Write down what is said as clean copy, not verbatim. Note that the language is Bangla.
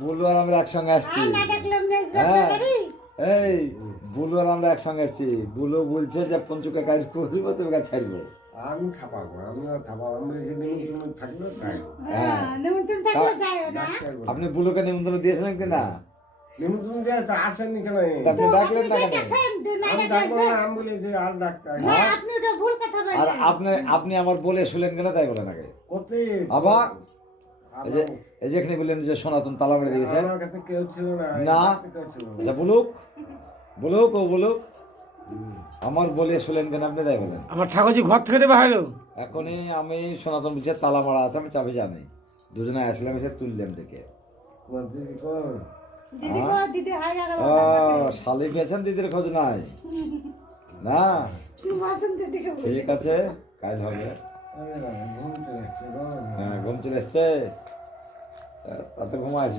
বুলু আর আমরা একসঙ্গে আসছি। হ্যাঁ এই বুলু আর আমরা একসঙ্গে আসছি। বুলু বলছে যে পঞ্চুকে কাজ করবো তুমি কাজ ছাড়বো। আমি থাপাবো, আমি থাপাবো, আমি নিমন্ত্রণ থাকলে তাই হ্যাঁ আপনি বুলুকে নিমন্ত্রণ দিয়েছিলেন কি না? নিমন্ত্রণ দিয়ে তো আসেননি কেন? তা আপনি ডাকলেন না কেন? আমি ডাকবো না, আমি বলি যে আর ডাক্তার আর আপনি আমার বলে শুনলেন কেন তাই বলেন আগে। করতে আবার এই যে এখানে বললেন যে সনাতন তালা মেরে দিয়েছে। আমার কাছে কেউ ছিল না। না কেউ ছিল না। আচ্ছা বলুক বলুক ও বলুক আমার বলে শুনলেন কেন আপনি তাই বলেন। আমার ঠাকুরজি ঘর থেকে দেবে হলো। এখনই আমি সনাতন বলছে তালা মারা আছে, আমি চাবি জানি। দুজনে আসলাম এসে তুললাম দেখে। তোমার দিদি কই? ও শালি গেছেন, দিদির খোঁজ নাই না? ঠিক আছে কাল হবে। আরে ঘুম চলে আসছে গো। হ্যাঁ ঘুম চলে এসছে, তাতে ঘুমা আসবে।